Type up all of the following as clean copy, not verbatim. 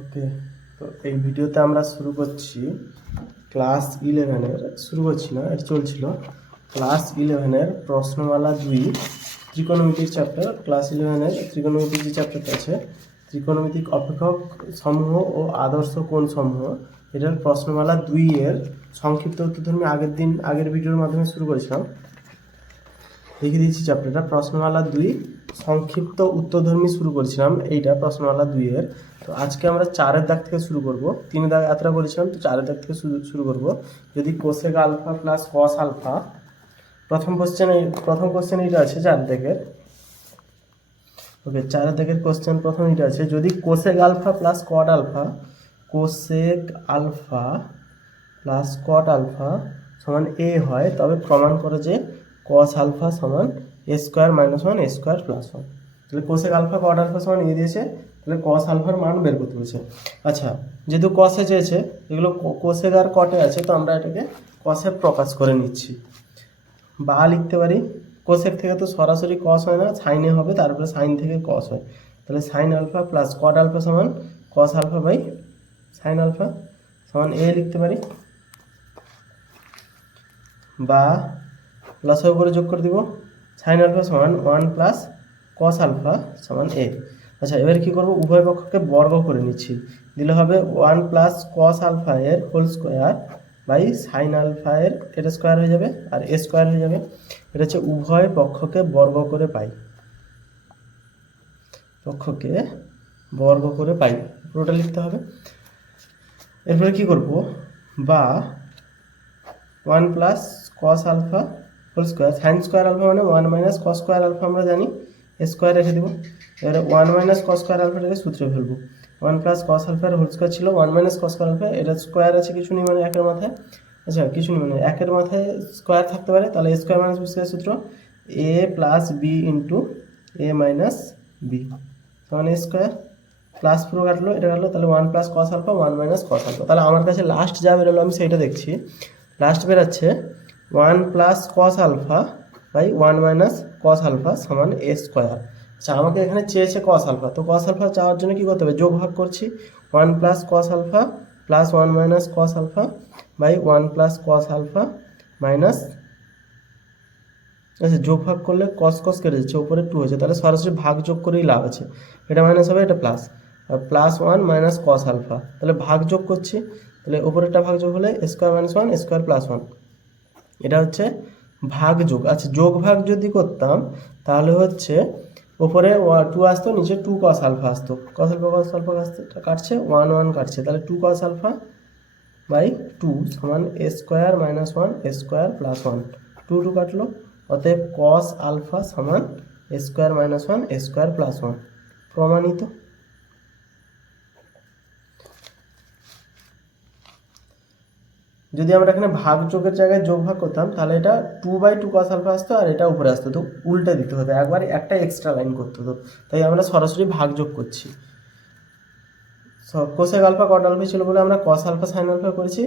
ওকে, তো এই ভিডিওতে আমরা শুরু করছি ক্লাস 11-এর, শুরু করছি না, এটা চলছিল ক্লাস 11-এর প্রশ্নমালা 2 ত্রিকোণমিতির চ্যাপ্টার। ক্লাস 11-এর ত্রিকোণমিতির যে চ্যাপ্টারটা আছে, ত্রিকোণমিতিক অপেক্ষক সমূহ ও আদর্শ কোণ সমূহ, এটার প্রশ্নমালা 2-এর সংক্ষিপ্ত উত্তরধর্মী আগের ভিডিওর মাধ্যমে শুরু করেছিলাম। দেখিয়ে দিচ্ছি চ্যাপ্টারটা, প্রশ্নমালা 2 সংক্ষিপ্ত উত্তরধর্মী শুরু করেছিলাম, এইটা প্রশ্নমালা 2-এর। তো আজকে আমরা 4-এর দাগ থেকে শুরু করব। 3 দাগ এতটা করেছিলাম, তো 4-এর দাগ থেকে শুরু করব। যদি cosec alpha plus cos alpha, প্রথম কোশ্চেন এইটা আছে 4 দাগের। ওকে, 4 দাগের কোশ্চেন প্রথম এইটা আছে, যদি cosec alpha plus cot alpha, cosec alpha plus cot alpha সমান এ হয়, তবে প্রমাণ করে যে কস আলফা সমান A square minus 1 A square plus 1। তাহলে কোসেক আলফা কট আলফা সমান এ দিয়েছে, তাহলে কস আলফার মান বের করতে বলেছে। আচ্ছা, যেহেতু কসে চেয়েছে, এগুলো কোসেক আর কটে আছে, তো আমরা এটাকে কসে প্রকাশ করে নিচ্ছি। বা লিখতে পারি, কোসেক থেকে তো সরাসরি কস হয় না, সাইনে হবে, তারপরে সাইন থেকে কস হয়। তাহলে sine alpha plus cot alpha সমান cos alpha by sine alpha সমান এ লিখতে পারি, বা প্লাসের উপরে যোগ করে দিব, সাইন আলফা সমান 1 প্লাস কস আলফা সমান এ। আচ্ছা, এবার কী করবো, উভয় পক্ষকে বর্গ করে নিচ্ছি, দিলে হবে 1 প্লাস কস আলফা এর whole square by sine alpha এর এটা স্কোয়ার হয়ে যাবে, আর এ স্কোয়ার হয়ে যাবে। এটা হচ্ছে উভয় পক্ষকে বর্গ করে পাই, পক্ষকে বর্গ করে পাই, পুরোটা লিখতে হবে। এরপরে কী করব, বা 1 plus cos alpha whole square, sine square alpha মানে 1 মাইনাস কস স্কোয়ার আলফা, আমরা জানি স্কোয়ার রেখে দেবো। এবারে 1 মাইনাস কস স্কোয়ার আলফাটাকে সূত্রে ফেলবো। 1 প্লাস কস আলফার হোল স্কোয়ার ছিল 1 মাইনাস কস স্কোয়ার আলফা, এটা স্কোয়ার আছে কিছু নেই মানে একের মাথায়। আচ্ছা, কিছু নেই মানে একের মাথায় স্কোয়ার থাকতে পারে, তাহলে A square minus B square সূত্র এ প্লাস বি ইন্টু এ মাইনাস বি সমান এ স্কোয়ার, প্লাস পুরো কাটলো, এটা কাটলো, তাহলে 1 plus cos alpha 1 minus cos alpha. তাহলে আমার কাছে লাস্ট যা বেরোলো আমি সেইটা দেখছি, লাস্ট বেরাচ্ছে 1 plus cos alpha by 1 minus cos alpha সমান এ স্কোয়ার। আচ্ছা, আমাকে এখানে চেয়েছে কস আলফা, তো কস আলফা চাওয়ার জন্য কী করতে হবে, যোগ ভাগ করছি, 1 plus cos alpha plus 1 minus cos alpha by 1 plus cos alpha minus, আচ্ছা যোগ ভাগ করলে কস কস কেটে যাচ্ছে, উপরে 2 হয়েছে, তাহলে সরাসরি ভাগ যোগ করেই লাভ আছে, এটা মাইনাস হবে, এটা plus, plus 1 minus cos alpha, তাহলে ভাগ যোগ করছি, তাহলে উপরেরটা ভাগ যোগ হলে স্কোয়ার মাইনাস 1 স্কোয়ার প্লাস 1, এটা হচ্ছে ভাগ যোগ। আচ্ছা, যোগ ভাগ যদি করতাম তাহলে হচ্ছে উপরে 2 আসতো, নিচে 2 কস আলফা আসতো, কস আলফা কাটছে, 1 1 কাটছে, তাহলে 2 কস আলফা বাই 2 সমান A square minus 1 A square plus 1, 2 2 কাটলো, অতএব কস আলফা সমান A square minus 1 A square plus 1, প্রমাণিত। যদি আমরা এখানে ভাগ যোগের জায়গায় যোগ ভাগ করতাম, তাহলে এটা 2/2 কস আলফা আসতো, আর এটা উপরে আসতো, তো উল্টে দিতে হতো, একবার একটা এক্সট্রা লাইন করতে হতো, তাই আমরা সরাসরি ভাগ যোগ করছি। কোসেক আলফা কট আলফা ছিল বলে আমরা কস আলফা সাইন আলফা করেছি,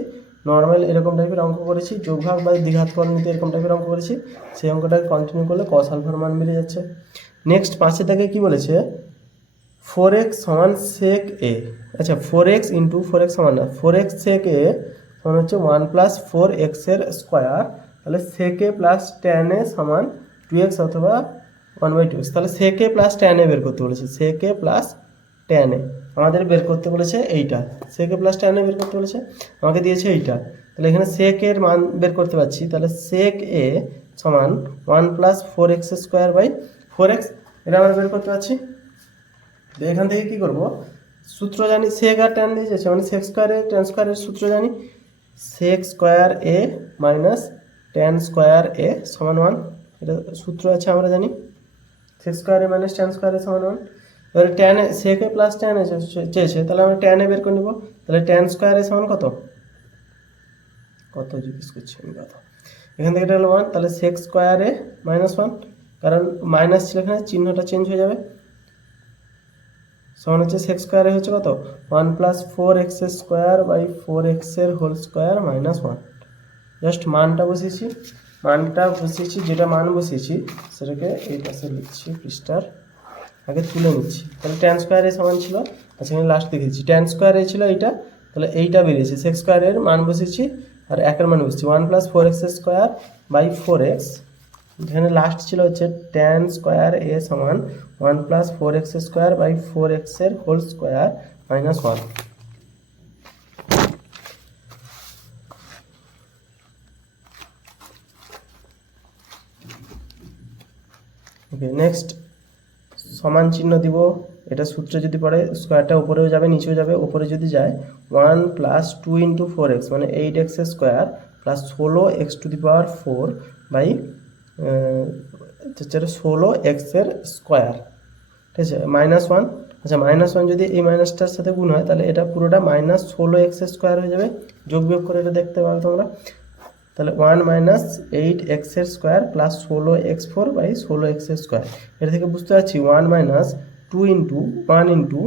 নর্মাল এরকম টাইপের অঙ্ক করেছি, যোগ ভাগ বা দ্বিঘাত পরিণতি এরকম টাইপের অঙ্ক করেছি, সেই অঙ্কটাকে কন্টিনিউ করলে কস আলফার মান বেড়ে যাচ্ছে। নেক্সট 5 থেকে কি বলেছে, 4x সমান সেক এ। আচ্ছা, 4x ইন্টু 4x সমান না, 4x সেক এ সমান হচ্ছে 1 প্লাস 4x এর স্কোয়ার, তাহলে সেক এ প্লাস ট্যান এ সমান 2x অথবা 1/2x, তাহলে সেক এ প্লাস ট্যান এ বের করতে বলেছে, সেক এ প্লাস ট্যান এ আমাদের বের করতে বলেছে এইটা, সেক এ প্লাস ট্যান এ বের করতে বলেছে, আমাকে দিয়েছে এইটা, তাহলে এখানে সেক এর মান বের করতে পারছি, তাহলে সেক এ সমান 1 plus 4x square by 4x, এটা আমরা বের করতে পারছি। তো এখান থেকে কী করবো, সূত্র জানি, সেক আর ট্যান দিয়েছে, মানে সেক স্কোয়ারে ট্যান স্কোয়ারের সূত্র জানি, sec square A minus tan square A সমান 1, এটা সূত্র আছে আমরা জানি, sec square A minus tan square A সমান 1। এবারে tan A sec A plus tan A চেয়েছে, তাহলে আমরা ট্যান এ বের করে নেব, তাহলে ট্যান স্কোয়ার এ সমান কত জিজ্ঞেস করছি আমি কথা, এখান থেকে এটা হলো 1, তাহলে সেক স্কোয়ার এ মাইনাস 1, কারণ মাইনাস ছিল এখানে, চিহ্নটা চেঞ্জ হয়ে যাবে, সমান হচ্ছে সেক স্কোয়ারে হচ্ছে কত 1 plus 4x square by 4x এর হোল স্কোয়ার মাইনাস 1। জাস্ট মানটা বসিয়েছি, যেটা মান বসিয়েছি সেটাকে এই পাশে লিখছি, পৃষ্ঠার আগে তুলে নিচ্ছি, তাহলে ট্যান স্কোয়ারে সমান ছিল, আচ্ছা এখানে লাস্ট দেখেছি ট্যান স্কোয়ার এ ছিল এইটা, তাহলে এইটা বেরিয়েছে সেক স্কোয়ারের মান বসেছি আর একের মান বসেছি 1+4x² বাই 4x। এখানে লাস্ট ছিল হচ্ছে ট্যান স্কোয়ার এ সমান 1+4x² বাই 4x এর whole square minus 1। Okay next সমান চিহ্ন দিব, এটা সূত্রে যদি পড়ে স্কোয়ারটা উপরেও যাবে নিচেও যাবে, উপরে যদি যায় 1+2 × 4x মানে 8x² plus 16x⁴ by 16x এর স্কোয়ার, ঠিক আছে -1। আচ্ছা -1 যদি এই মাইনাসটার সাথে গুণ হয় তাহলে এটা পুরোটা -16x² হয়ে যাবে, যোগ বিয়োগ করে এটা দেখতে পাবে তোমরা। তাহলে 1 - 8x² plus 16x4 by 16x²। এটা থেকে বুঝতে পারছি 1 - 2 × 1 ×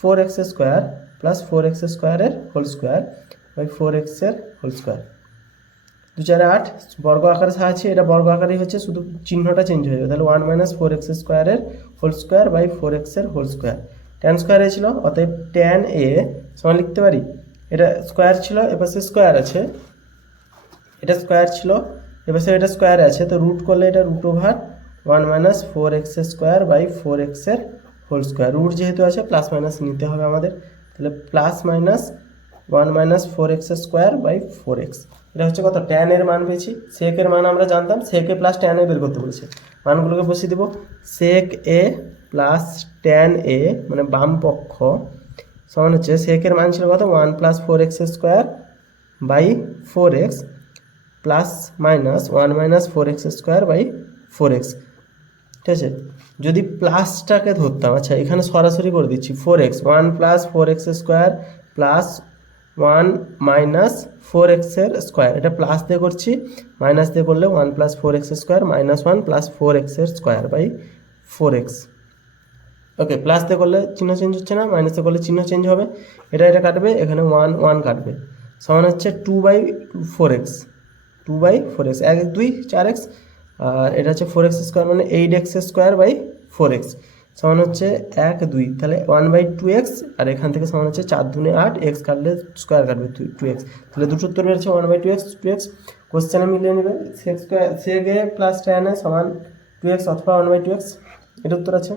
4x² প্লাস 4x² এর হোল স্কোয়ার বাই 4x এর হোল স্কোয়ার। 2 4 8 বর্গ আকারে সাজাচ্ছি, এটা বর্গ আকারেই হচ্ছে, শুধু চিহ্নটা চেঞ্জ হয়ে যাবে। তাহলে 1 - 4x² এর হোল স্কোয়ার বাই 4x এর হোল স্কোয়ার। ট্যান স্কোয়ার এ ছিল, অতএব ট্যান এ সমান লিখতে পারি, এটা স্কোয়ার ছিল এপাশে স্কোয়ার আছে, এটা স্কোয়ার ছিল এপাশে এটা স্কোয়ার আছে, তো রুট করলে এটা √1 - 4x² বাই 4x এর হোল স্কোয়ার। রুট যেহেতু আছে প্লাস মাইনাস নিতে হবে আমাদের, তাহলে +(1 - 4x² বাই 4x)। এটা হচ্ছে কত, ট্যান এর মান পেয়েছি। সেক এর মান আমরা জানতাম, সেক এ প্লাস ট্যান এ বের করতে বলেছে, মানগুলোকে বসিয়ে দেবো। সেক এ প্লাস ট্যান এ মানে বাম পক্ষ সমান হচ্ছে, সেক এর মান ছিল কত 1+4x² by 4x plus minus 1 - 4x² by 4x, ঠিক আছে। যদি প্লাসটাকে ধরতাম, আচ্ছা এখানে সরাসরি করে দিচ্ছি 4x 1+4x² প্লাস 1 - 4x এর স্কোয়ার, এটা প্লাস দিয়ে করছি, মাইনাস দিয়ে করলে 1+4x² -1 প্লাস 4x এর square by 4x। Okay plus দিয়ে করলে চিহ্ন চেঞ্জ হচ্ছে না, মাইনাস দিয়ে করলে চিহ্ন চেঞ্জ হবে, এটা কাটবে, এখানে 1 1 কাটবে, সমান হচ্ছে 2/4x 2/4x 1 2 4x, আর এটা হচ্ছে 4x² মানে 8x² বাই 4x সমান হচ্ছে 1 2, তাহলে 1/2x, আর এখান থেকে সমান হচ্ছে 4 2 8, এক্স কাটলে স্কোয়ার কাটবে 2x, তাহলে দুটো উত্তর বেরোচ্ছে 1/2x 2x। কোশ্চেনে মিলিয়ে নেবে, সেক এ প্লাস ট্যান এ সমান 2x অথবা 1/2x, এটা উত্তর আছে।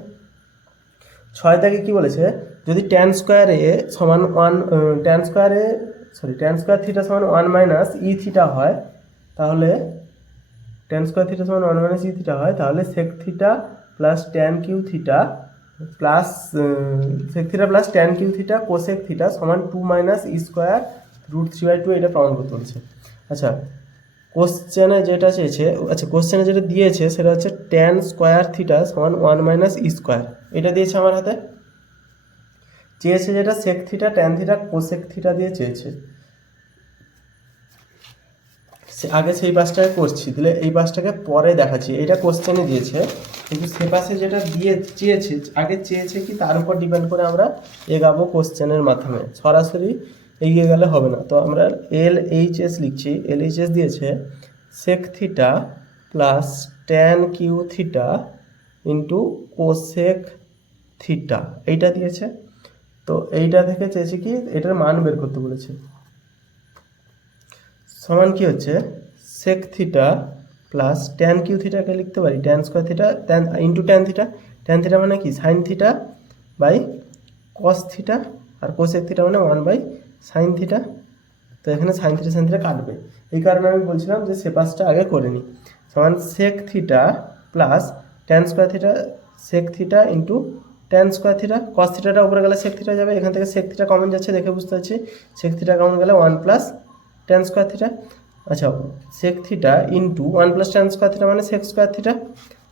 6 থেকে কি বলেছে, যদি ট্যান স্কোয়ার এ সমান 1 ট্যান স্কোয়ার থিটা সমান 1 - e থিটা হয়, তাহলে ট্যান স্কোয়ার থিটা সমান 1 - e থিটা হয়, তাহলে sec theta plus tan Q theta plus sec theta plus tan Q theta cosec theta সমান 2 - e² √3/2, এটা প্রমাণ করতে বলছে। আচ্ছা কোশ্চেনে যেটা চেয়েছে, আচ্ছা কোশ্চেনে যেটা দিয়েছে সেটা হচ্ছে ট্যান স্কোয়ার থিটা সমান 1 - e², এটা দিয়েছে আমার হাতে। চেয়েছে যেটা sec theta tan theta cosec theta দিয়ে চেয়েছে, আগে সেই পাশটাকে করছি, দিলে এই পাশটাকে পরে দেখাচ্ছি। এটা কোশ্চেনে দিয়েছে, কিন্তু সে পাশে যেটা চেয়েছে আগে চেয়েছে কি তার উপর ডিপেন্ড করে আমরা এগাবো কোশ্চেনের মাধ্যমে, সরাসরি এগিয়ে গেলে হবে না। তো আমরা LHS লিখছি, LHS দিয়েছে sec theta plus tan Q theta into cosec theta, এইটা দিয়েছে। তো এইটা থেকে চেয়েছে কি এটার মান বের করতে বলেছে, সমান কি হচ্ছে sec theta plus tan cube থিটাকে লিখতে পারি tan square theta tan into tan theta, tan theta মানে কি sine theta by cos theta, আর কোসেক থিটা মানে 1/sin থিটা। তো এখানে সাইন থিটা কাটবে, এই কারণে আমি বলছিলাম যে সে পাশটা আগে করে নিই। সমান sec theta plus tan square theta, sec theta into tan square theta, cos থিটাটা উপরে গেলে সেক থিটা যাবে, এখান থেকে সেক থিটা কমন যাচ্ছে দেখে বুঝতে পারছি, সেক থিটা কমন গেলে 1 + ট্যান স্কোয়ার থিটা। আচ্ছা sec theta into 1 + tan square theta মানে সেক স্কোয়ার থিটা,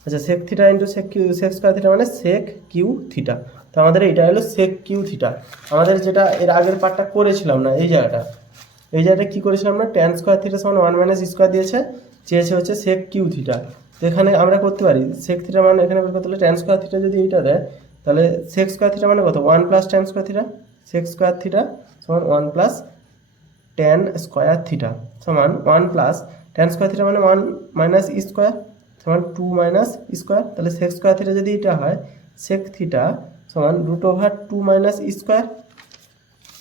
আচ্ছা sec theta into sec square theta মানে সেক কিউ থিটা। তো আমাদের এটা হলো সেক কিউ থিটা। আমাদের যেটা এর আগের পার্টটা করেছিলাম না, এই জায়গাটা কী করেছিলাম না, ট্যান স্কোয়ার থিটা সমান 1 - e² দিয়েছে, চেয়েছে হচ্ছে সেক কিউ থিটা। তো এখানে আমরা করতে পারি সেক থিটা মানে এখানে বের করতে হলে ট্যান স্কোয়ার থিটা যদি এইটা দেয়, তাহলে সেক স্কোয়ার থিটা মানে কত 1 + tan square theta, sec square theta সমান 1 + ট্যান স্কোয়ার থিটা সমান 1 + ট্যান স্কোয়ার থিটা মানে 1 - e² সমান 2 - e²। তাহলে সেক স্কোয়ার থিটা যদি এটা হয়, সেক থিটা সমান root over 2 minus E square.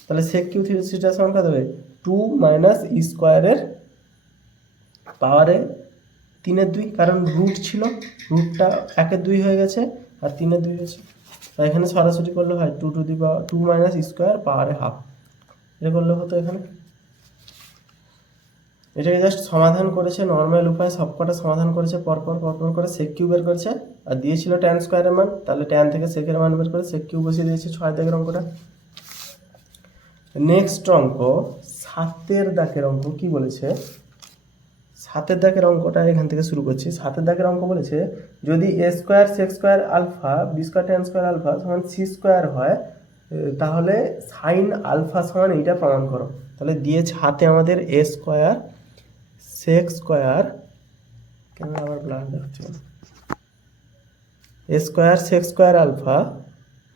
তাহলে সেক কিউ থিটা সমান কত হবে 2 মাইনাস ই স্কোয়ারের পাওয়ারে 3/2, কারণ রুট ছিল, রুটটা 1/2 হয়ে গেছে আর 3/2 হয়েছে। তাই এখানে সরাসরি করলে হয় 2 মাইনাস ই স্কোয়ার পাওয়ারে হাফ, এটা করলে হতো। এখানে এটাকে জাস্ট সমাধান করেছে নর্মাল উপায়, সবকটা সমাধান করেছে পরপর করে সেক কিউ বের করেছে আর দিয়েছিল ট্যান স্কোয়ারের মান, তাহলে ট্যান থেকে সেকের মান বের করে সেক কিউ বসিয়ে দিয়েছে 6 দাগের অঙ্কটা। নেক্সট অঙ্ক 7 দাগের অঙ্ক কি বলেছে, 7 দাগের অঙ্কটা এখান থেকে শুরু করছি। 7 দাগের অঙ্ক বলেছে যদি A square sec square alpha B square tan square alpha সমান সি স্কোয়ার হয়, তাহলে সাইন আলফা সমান এইটা প্রমাণ করো। তাহলে দিয়েছে হাতে আমাদের এ স্কোয়ার সেক স্কোয়ার, কেন আবার ব্লাড দেখছে, A square sec square alpha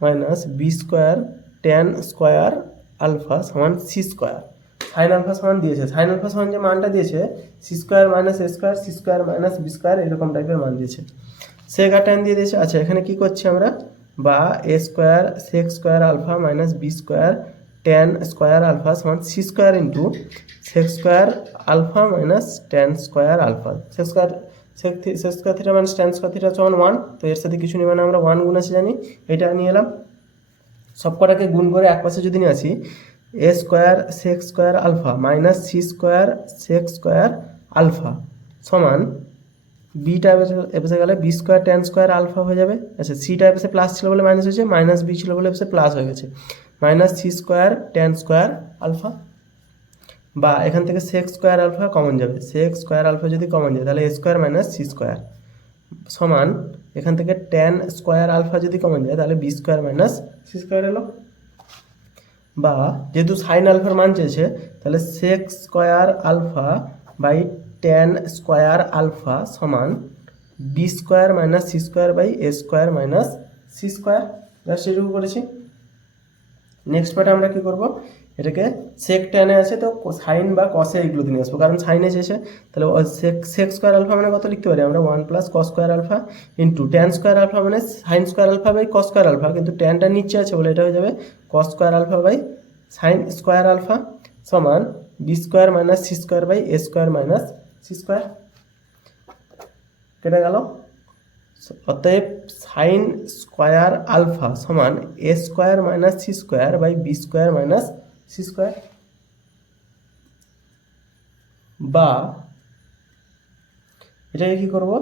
minus B square tan square alpha সমান সি স্কোয়ার। সাইন আলফা সমান দিয়েছে, সাইন আলফা সমান যে মানটা দিয়েছে C square minus A square C square minus B square এরকম টাইপের মান দিয়েছে, সেক আর ট্যান দিয়ে দিয়েছে। আচ্ছা এখানে কি করছি আমরা, বা A square sec square alpha minus B square tan square alpha সমান C square into sec square alpha minus tan square alpha. Sec square theta minus tan square theta সমান 1, তো এর সাথে কিছু নেই মানে আমরা 1 গুণ আছে জানি, এটা নিয়ে এলাম। সবকটাকে গুণ করে এক পাশে যদি নিয়ে আসি, A square sec square alpha minus C square sec square alpha সমান বিটা এসে গেলে B square tan square alpha হয়ে যাবে। আচ্ছা সিটা এসে প্লাস ছিল বলে মাইনাস হয়েছে, মাইনাস বি ছিল বলে এসে প্লাস হয়ে গেছে, minus C square tan square alpha. বা এখান থেকে সেক স্কোয়ার আলফা কমন যাবে, সেক স্কোয়ার আলফা যদি কমন যায় তাহলে A square minus C square সমান এখান থেকে ট্যান স্কোয়ার আলফা যদি কমন যায় তাহলে B square minus C square এলো। বা যেহেতু সাইন আলফার মান চেয়েছে তাহলে sec square alpha by tan square alpha সমান B square minus C square by A square minus C square. Just এটুকু করেছি। নেক্সট পার্টে আমরা কী করবো, এটাকে সেক ট্যানে আছে তো সাইন বা কসে এইগুলো নিয়ে আসবো, কারণ সাইনে এসেছে। তাহলে সেক স্কোয়ার আলফা মানে কত লিখতে পারি আমরা 1 plus cos square alpha into tan square alpha মানে sine square alpha by cos square alpha, কিন্তু ট্যানটা নিচে আছে বলে এটা হয়ে যাবে cos square alpha by sine square alpha সমান B square minus C square by A square minus C square. কেটে গেল। অতএব সাইন স্কোয়ার আলফা সমান A square minus C square by B square minus C square. বা এটাকে কী করবো,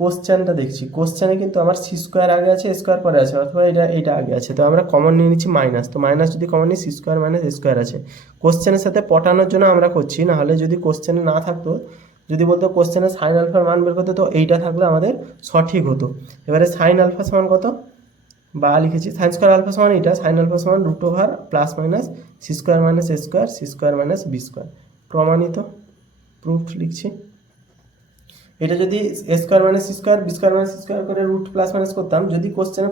কোশ্চেনটা দেখছি, কোশ্চেনে কিন্তু আমার সি স্কোয়ার আগে আছে স্কোয়ার পরে আছে, অথবা এটা আগে আছে, তো আমরা কমন নিয়ে নিচ্ছি মাইনাস, তো মাইনাস যদি কমন নিই C square minus A square আছে। কোশ্চেনের সাথে পটানোর জন্য আমরা করছি, না হলে যদি কোশ্চেনে না থাকতো, যদি বলতো কোশ্চেনে সাইন আলফার মান বের করতে, তো এইটা থাকলে আমাদের সঠিক হতো। এবারে সাইন আলফা সমান কত, বা লিখেছি সাইন স্কোয়ার আলফা সমান এইটা, সাইন আলফা সমান root over plus minus C square minus A square C square minus B square. প্রমাণিত, প্রুফ লিখছি। এটা যদি A square minus C square B square minus C square করে রুট প্লাস মাইনাস করতাম, যদি কোশ্চেনে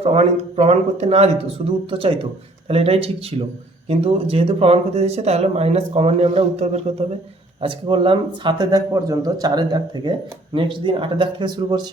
প্রমাণ করতে না দিত, শুধু উত্তর চাইতো, তাহলে এটাই ঠিক ছিল। কিন্তু যেহেতু প্রমাণ করতে দিচ্ছে তাহলে মাইনাস কমন নিয়ে আমরা উত্তর বের করতে হবে। আজকে করলাম 7 দাগ পর্যন্ত, 4 দাগ থেকে। নেক্সট দিন 8 দাগ থেকে শুরু করছি।